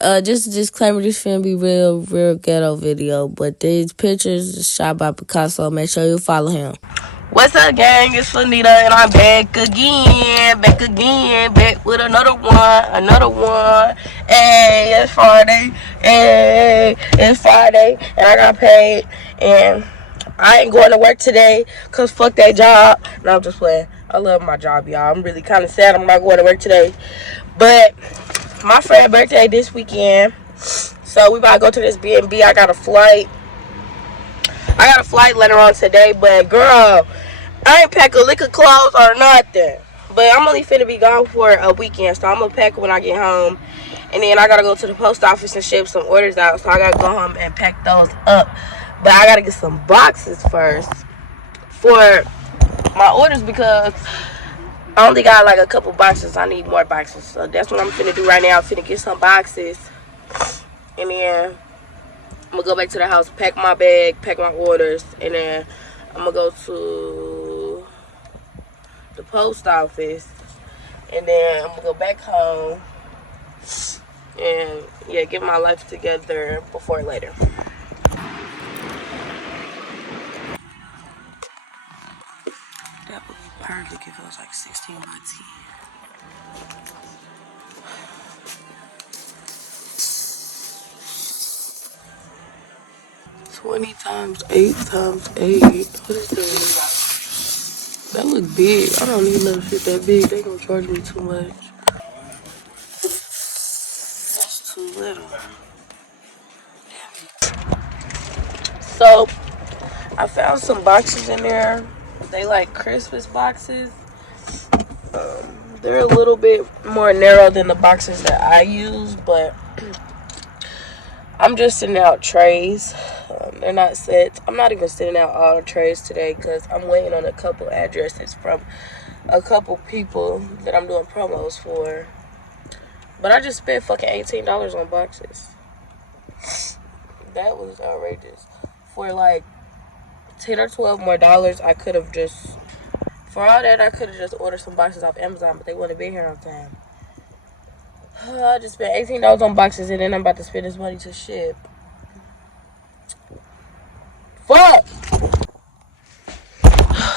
Just a disclaimer, this finna be real ghetto video, but these pictures is shot by Picasso. Make sure you follow him. What's up, gang? It's Lanita, and I'm back again, back with another one. Hey, it's Friday. And I got paid, and I ain't going to work today, cause fuck that job. No, I'm just playing. I love my job, y'all. I'm really kind of sad I'm not going to work today, but my friend's birthday this weekend, so we about to go to this B&B. I got a flight later on today, but girl, I ain't pack a lick of clothes or nothing. But I'm only finna be gone for a weekend, so I'm gonna pack when I get home. And then I gotta go to the post office and ship some orders out, so I gotta go home and pack those up. But I gotta get some boxes first for my orders, because I only got like a couple boxes. I need more boxes, so that's what I'm finna do right now. I'm finna get some boxes, and then I'm gonna go back to the house, pack my bag, pack my orders, and then I'm gonna go to the post office, and then I'm gonna go back home and get my life together before later. That would be perfect if it was like 16 by 10. 20 times 8 times 8. What is that? That look big. I don't need no shit that big. They gonna charge me too much. That's too little. So I found some boxes in there. They like Christmas boxes. They're a little bit more narrow than the boxes that I use, but I'm just sending out trays. They're not sets. I'm not even sending out all the trays today, because I'm waiting on a couple addresses from a couple people that I'm doing promos for. But I just spent fucking $18 on boxes. That was outrageous. For like $10 or $12 more, I could have just, for all that, I could have just ordered some boxes off Amazon, but they wouldn't be here on time. I just spent $18 on boxes, and then I'm about to spend this money to ship. Fuck!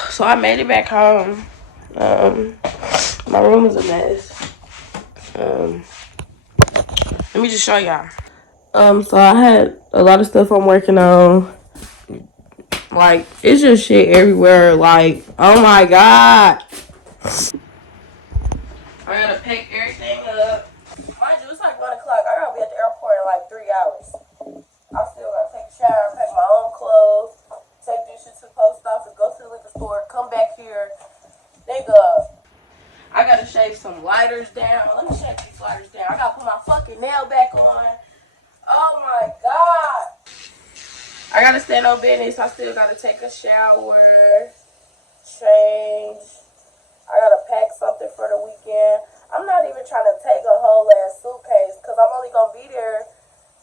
So I made it back home. My room is a mess. Let me just show y'all. So I had a lot of stuff I'm working on. Like, it's just shit everywhere. Like, oh my god. I gotta pick everything up. Mind you, it's like 1 o'clock. I gotta be at the airport in like 3 hours. I still gotta take a shower, pack my own clothes, take this shit to the post office, go to the liquor store, come back here. Nigga, I gotta shave some lighters down. Let me shave these lighters down. I gotta put my fucking nail back on. Oh my god. I gotta stand on business. I still gotta take a shower, change. I gotta pack something for the weekend. I'm not even trying to take a whole ass suitcase, because I'm only gonna be there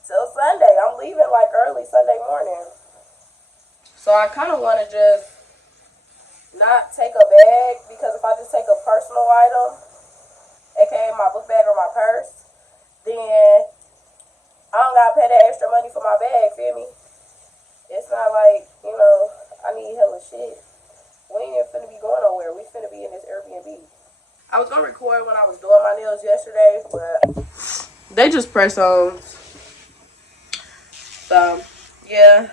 till Sunday. I'm leaving like early Sunday morning. So I kind of want to just not take a bag, because if I just take a personal item, aka my book bag or my purse, then I don't gotta pay that extra money for my bag, feel me? It's not like, I need hella shit. We ain't even finna be going nowhere. We finna be in this Airbnb. I was gonna record when I was doing my nails yesterday, but they just press on. So, yeah.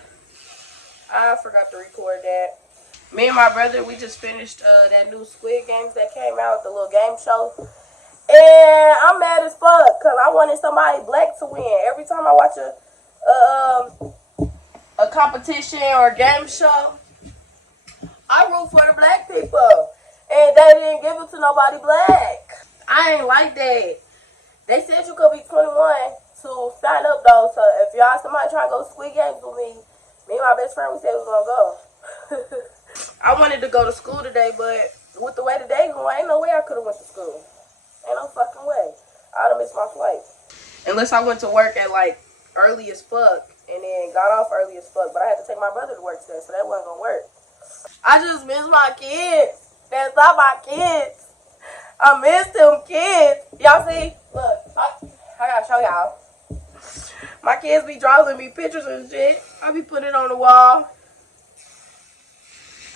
I forgot to record that. Me and my brother, we just finished that new Squid Games that came out, the little game show. And I'm mad as fuck, because I wanted somebody black to win. Every time I watch a competition or a game show, I root for the black people. And they didn't give it to nobody black. I ain't like that. They said you could be 21 to sign up, though. So if y'all somebody trying to go Squid Games with me and my best friend, we said we was going to go. I wanted to go to school today, but with the way the day going, ain't no way I could have went to school. Ain't no fucking way. I would have missed my flight. Unless I went to work at like early as fuck and then got off early as fuck. But I had to take my brother to work today, so that wasn't going to work. I just miss my kids. That's not my kids. I miss them kids. Y'all see? Look, I gotta show y'all. My kids be drawing me pictures and shit. I be putting it on the wall.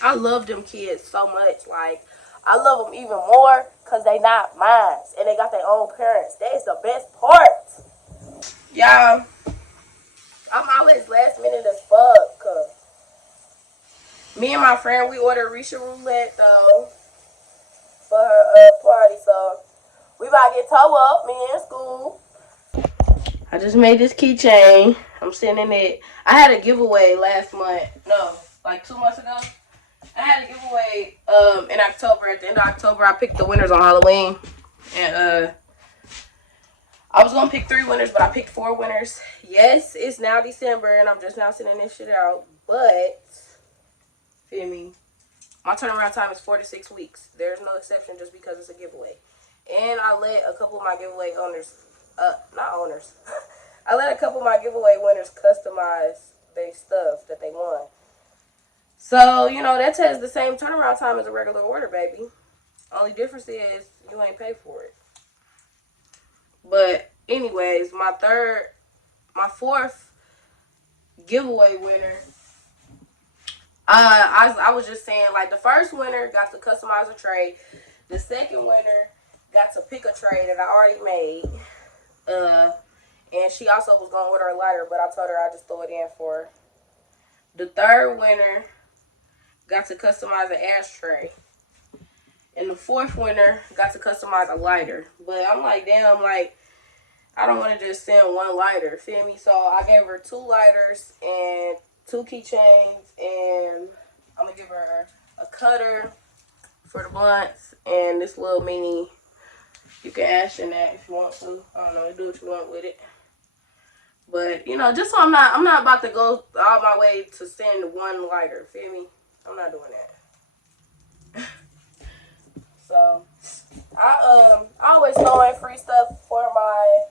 I love them kids so much. Like, I love them even more because they not mine. And they got their own parents. That is the best part. Y'all, I'm always last minute as fuck. Cause me and my friend, we ordered Risha Roulette, though, for her party. So, we about to get toe up, me in school. I just made this keychain. I'm sending it. I had a giveaway last month. No, like 2 months ago. I had a giveaway in October. At the end of October, I picked the winners on Halloween. And I was going to pick 3 winners, but I picked 4 winners. Yes, it's now December, and I'm just now sending this shit out. But, feel me, my turnaround time is 4 to 6 weeks. There's no exception just because it's a giveaway. And I let a couple of my giveaway owners, not owners, I let a couple of my giveaway winners customize their stuff that they won. So, you know, that has the same turnaround time as a regular order, baby. Only difference is you ain't pay for it. But, anyways, my 4th giveaway winner, I was just saying, like, the first winner got to customize a tray. The second winner got to pick a tray that I already made. And she also was going to order a lighter, but I told her I'd just throw it in for her. The third winner got to customize an ashtray. And the 4th winner got to customize a lighter. But I'm like, damn, like, I don't want to just send 1 lighter, feel me? So I gave her 2 lighters and 2 keychains. And I'm going to give her a cutter for the blunts and this little mini. You can ash in that if you want to. I don't know, do what you want with it. But, you know, just so I'm not about to go all my way to send 1 lighter, feel me? I'm not doing that. So, I always throw in free stuff for my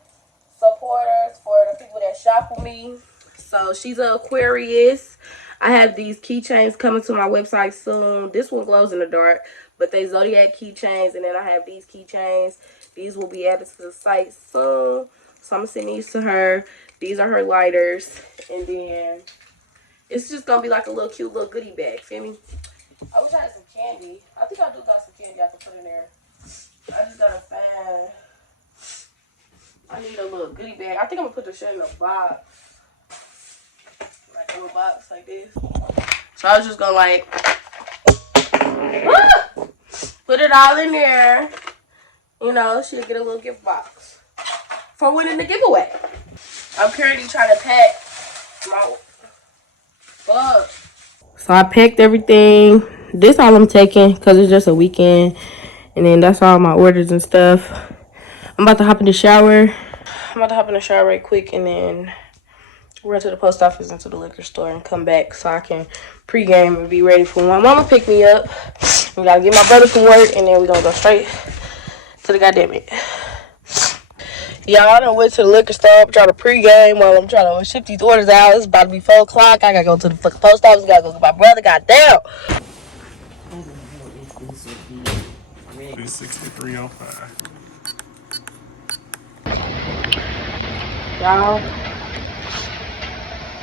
supporters, for the people that shop with me. So, she's an Aquarius. I have these keychains coming to my website soon. This one glows in the dark, but they Zodiac keychains, and then I have these keychains. These will be added to the site soon. So, I'm going to send these to her. These are her lighters, and then it's just gonna be like a little cute little goodie bag, feel me? I wish I had some candy. I think I do got some candy I can put in there. I just gotta find, I need a little goodie bag. I think I'm gonna put the shit in a box. Like a little box like this. So I was just gonna like, put it all in there. You know, she'll get a little gift box for winning the giveaway. I'm currently trying to pack my fuck. So I packed everything. This all I'm taking because it's just a weekend. And then that's all my orders and stuff. I'm about to hop in the shower. Right quick and then run to the post office and to the liquor store and come back so I can pregame and be ready for when my mama pick me up. We gotta get my brother from work and then we're gonna go straight to the goddamn it. Y'all, I done went to the liquor store. I'm trying to pregame while I'm trying to ship these orders out. It's about to be 4 o'clock. I gotta go to the fucking post office. Gotta go get my brother. Goddamn. 6305. Y'all,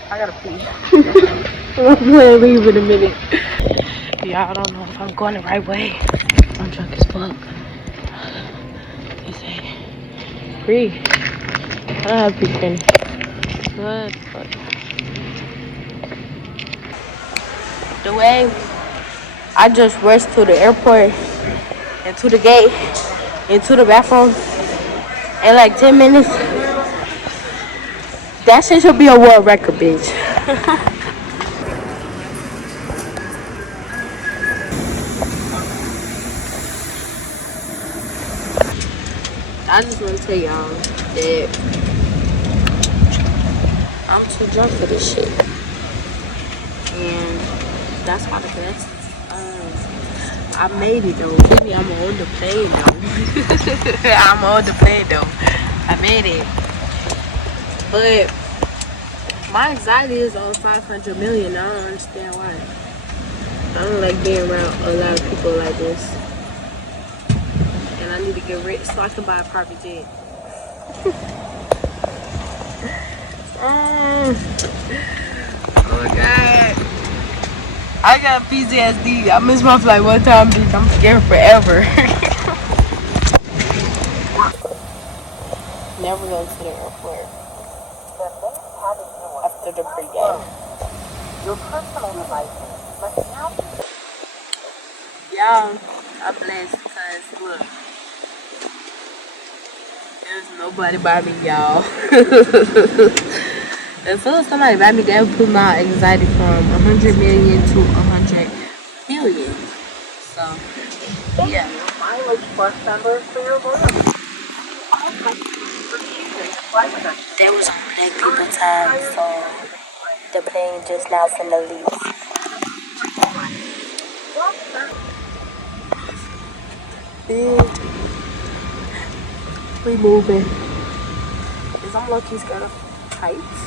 I gotta pee. I'm gonna leave in a minute. Y'all, I don't know if I'm going the right way. I'm drunk as fuck. They say, free. I don't have pee finish. What the fuck? The way I just rushed to the airport and to the gate and to the bathroom in like 10 minutes. That shit should be a world record, bitch. I just want to tell y'all that I'm too drunk for this shit. And that's why the best. I made it though. Give me, I'm on the plane though. I'm on the plane though. I made it. But my anxiety is on 500 million. I don't understand why. I don't like being around a lot of people like this. And I need to get rich so I can buy a private jet. Oh my god. I got PTSD. I missed my flight one time, bitch. I'm scared forever. Never go to the airport after the pregame. Your personal devices must now be. Y'all, I'm blessed because look, there's nobody by me, y'all. As soon as somebody by me, they'll put my anxiety from 100 million to 100 billion. So, yeah. Mileage plus number for your room. There was on black people time, so the plane just now finna leave. Bitch, we moving. Is I'm lucky scared of heights.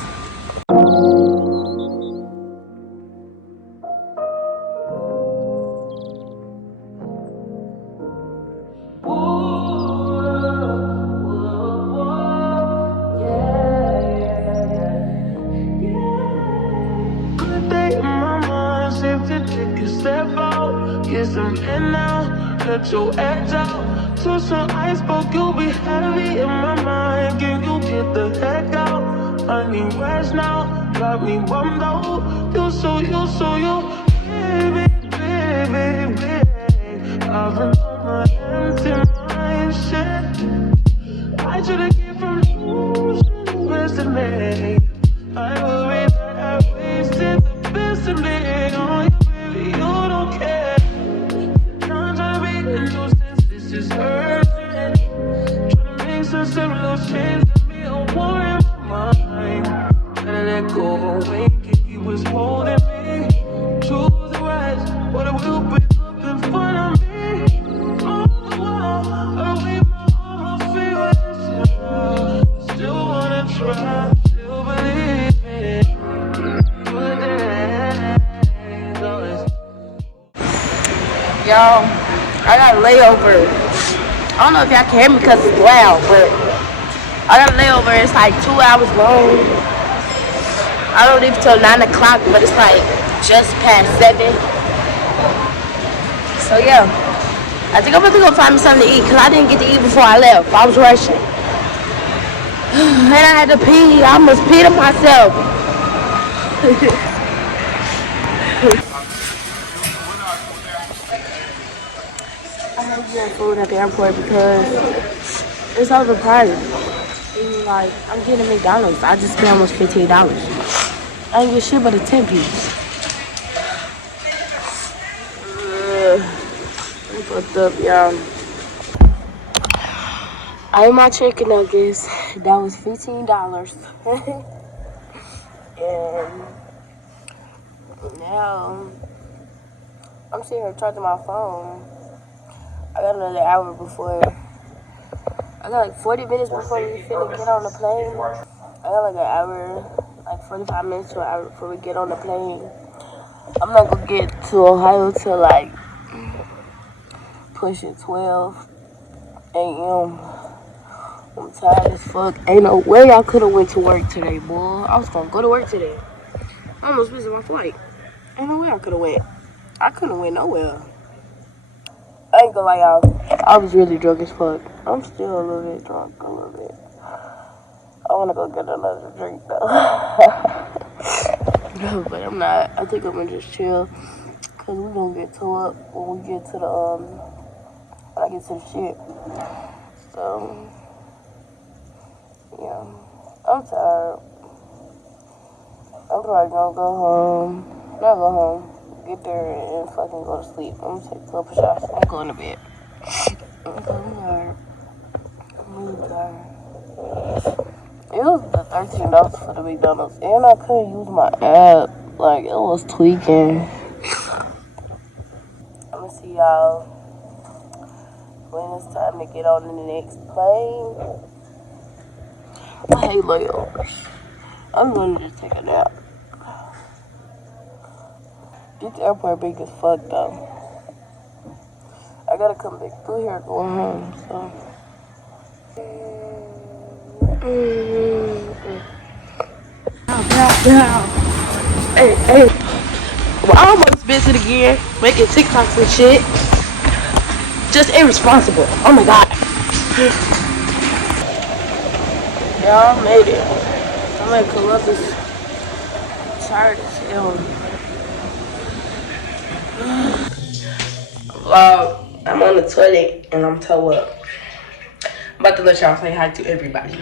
Let your edge out to some iceberg, you'll be heavy in my mind. Can you get the heck out? I need rest now, got me bummed out. You so baby, baby, baby. I've been on my empty mind, shit. I should've came from losing the best in me. I worry that I wasted the best in me. Oh, baby, you don't care. This is urgent. Trying to make sense of little change that me a war in my mind. Gotta let go away, he was holding me. Choose the right, but it will be up in front of me. All the while, I leave my armor feelings. Still wanna try, still believe in good days always. Y'all, I got a layover. I don't know if y'all can hear me because it's loud, but I got a layover. It's like 2 hours long. I don't leave till 9 o'clock, but it's like just past 7. So yeah, I think I'm gonna go find me something to eat because I didn't get to eat before I left. I was rushing. And I had to pee. I almost peed on myself. I had to get food at the airport because it's overpriced. Like, I'm getting McDonald's. I just spent almost $15. I ain't get shit but a 10-piece. I'm fucked up, y'all. I ate my chicken nuggets. That was $15. And now I'm sitting here charging my phone. I got another hour before. I got like 40 minutes before we finna get on the plane. I got like an hour, like 45 minutes to an hour before we get on the plane. I'm not gonna get to Ohio till like pushing 12 a.m. I'm tired as fuck. Ain't no way y'all could've went to work today, boy. I was gonna go to work today. I almost missed my flight. Ain't no way I could've went. I couldn't went nowhere. I ain't gonna lie, y'all. I was really drunk as fuck. I'm still a little bit drunk, a little bit. I wanna go get another drink though. But I'm not. I think I'm gonna just chill. Cause we gonna get tore up when we get to the, when I get to the shit. So, yeah. I'm tired. I'm probably gonna go home. Not go home. Get there and fucking go to sleep. I'm gonna take a couple shots. I'm going to bed. I'm tired. I'm really tired. It was the $13 for the McDonald's, and I couldn't use my app. Like, it was tweaking. I'm gonna see y'all when it's time to get on the next plane. I hate layovers. I'm gonna just take a nap. This airport big as fuck though. I gotta come back through here going home, so. Yeah. Hey, hey. Well, I almost busy again, making TikToks and shit. Just irresponsible. Oh my god. Y'all made it. I'm in Columbus. Tired as hell. I'm on the toilet and I'm toe up. I'm about to let y'all say hi to everybody.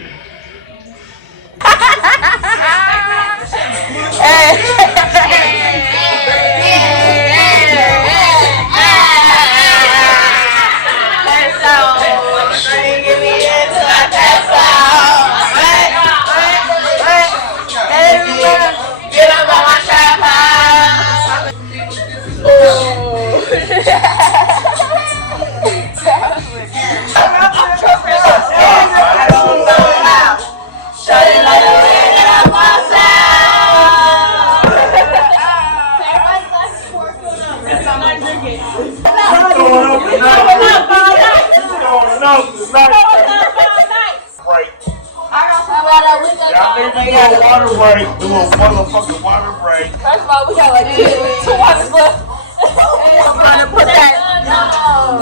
Water break, do a motherfucking water break. First of all, we got like two waters left. I'm gonna put that.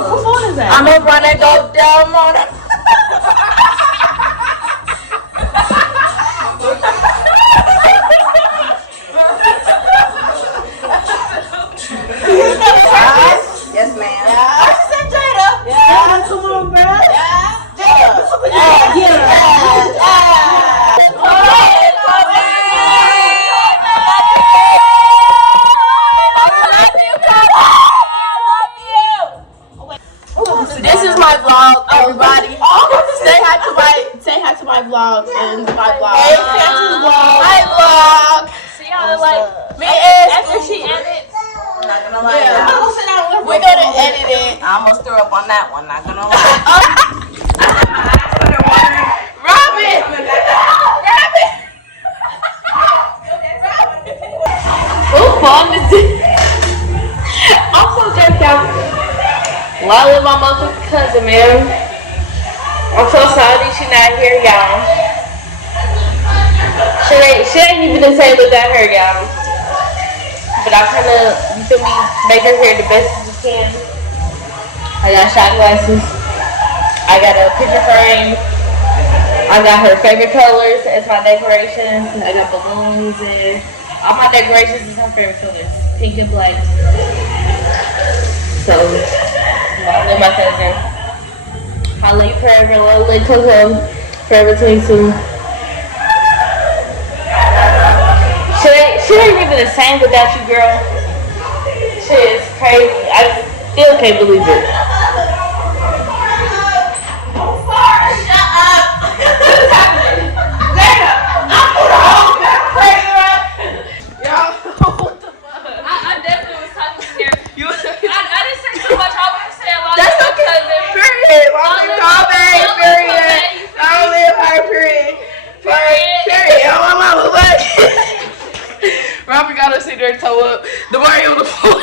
Whose phone is that? I'm gonna run and go down on it. Yes, ma'am. I said Jada. Yeah. Come on, bro. Yeah. This is my vlog, everybody. Say hi to my vlog and my vlog. Hey, my vlog. See y'all like me after she edits. Not gonna lie. Yeah. We're gonna edit it. I almost threw up on that one. Not gonna lie. Robin. Who fun is this? I'm so dressed out. Well, with my motherfucking cousin, man. I'm so sorry she not here, y'all. She ain't even the same without her, y'all. But I'm trying to, you feel me, make her here the best as you can. I got shot glasses. I got a picture frame. I got her favorite colors as my decorations. I got balloons and all my decorations is her favorite colors. Pink and black. So, I love my cousin. I love you forever. Love you, cousin. Forever 22. She ain't even the same without you, girl. Shit is crazy. I still can't believe it. I'm sorry. Shut up. What's happening? Jada, I'm for the whole damn crazy, right? Y'all, what the fuck? I definitely was talking to her. I didn't say too much. I would say a lot. That's okay. Period. Long live my baby. Period. Long live her. Period. Period. Oh, my mama. Robert got us in there toe up. The Mario on the floor.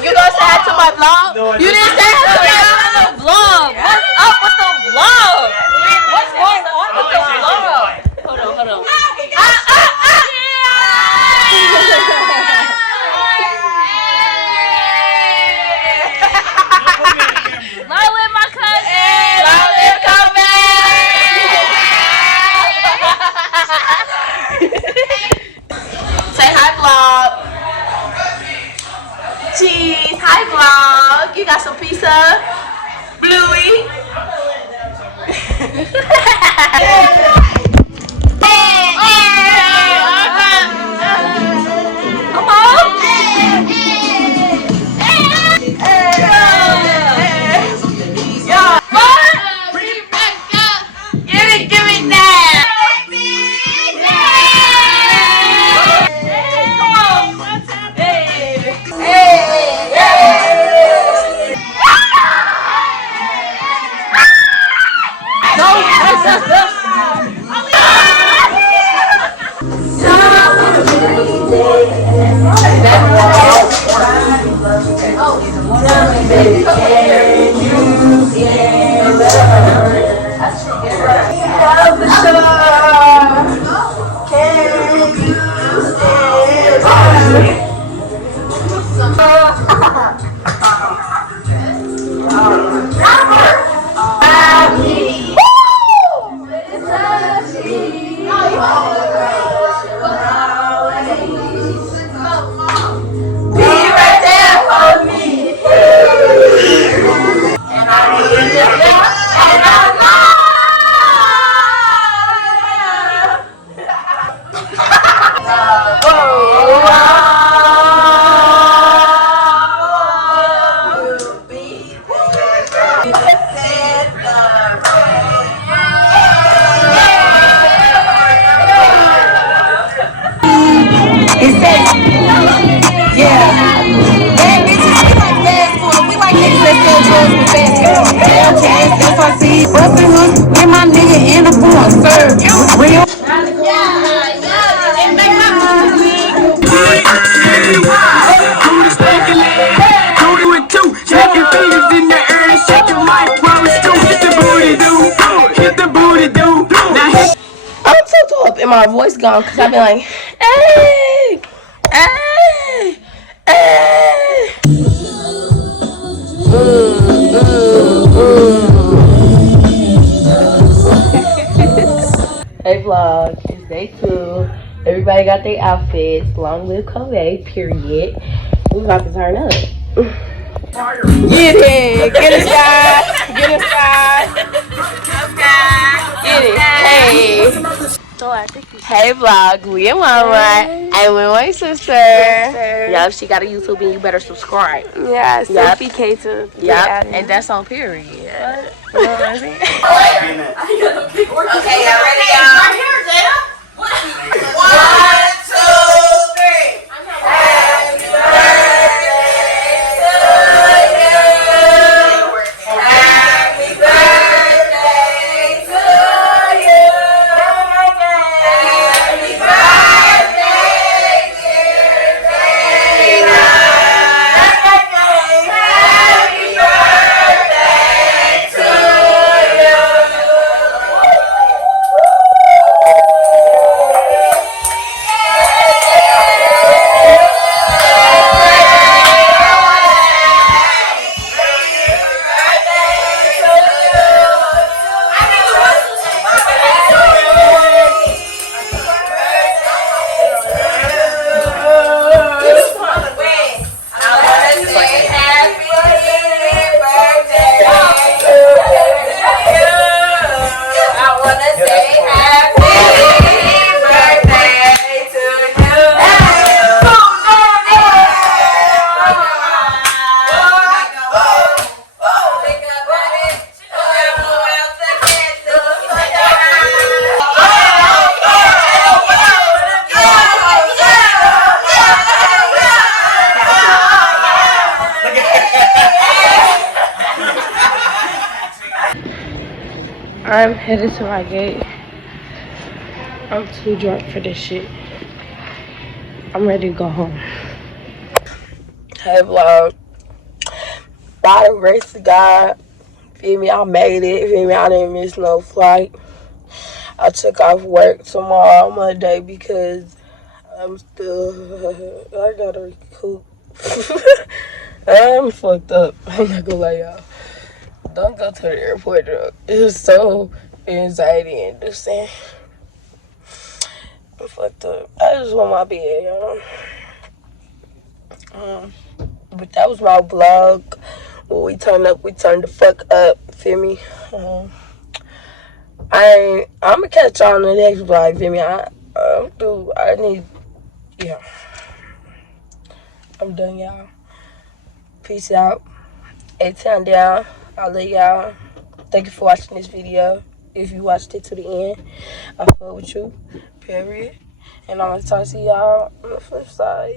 You gonna say hi to my vlog? No, you didn't say hi to my vlog. What's up with the vlog? What's going on with the vlog? Hold on. Long live my cousin. Long live come Say hi, vlog. Cheese. Hi, vlog. You got some pizza? Bluey. Come on. Give me that. Baby, can you get better? Bustin' hook, get my nigga in the phone, sir. Real. Shake your fingers in the air, shake your mic, roll stew. Hit the booty do, hit the booty do. Now hit. I'm so up and my voice gone because I've been like, hey, hey, hey. Hey vlog, it's day 2. Everybody got their outfits. Long live Kobe, period. We about to turn up. Get it, get inside, get inside. Get it, hey. Hey vlog, we in Walmart. I'm with my sister. Yup, she got a YouTube and you better subscribe. Yeah, so Yup. BK to Yup, and that's on period. You know what I'm saying? Okay, y'all ready, y'all? Right here, Jada. 1, 2, 3. Happy birthday to you. Happy birthday to you. Happy birthday, dear Jada. Happy birthday to you. I'm headed to my gate. I'm too drunk for this shit. I'm ready to go home. Hey vlog. By the grace of God, feel me, I made it. Feel me, I didn't miss no flight. I took off work tomorrow, Monday, because I'm still, I gotta recoup. I'm fucked up. I'm not gonna lie, y'all. Don't go to the airport drunk. It was so anxiety inducing. I'm fucked up. I just want my bed, y'all. But that was my vlog. When we turned up, we turned the fuck up. Feel me? I'ma catch y'all on the next vlog. Feel me? Yeah. I'm done, y'all. Peace out. 8 down. I love y'all. Thank you for watching this video. If you watched it to the end, I fuck with you. Period. And I'm gonna talk to y'all on the flip side.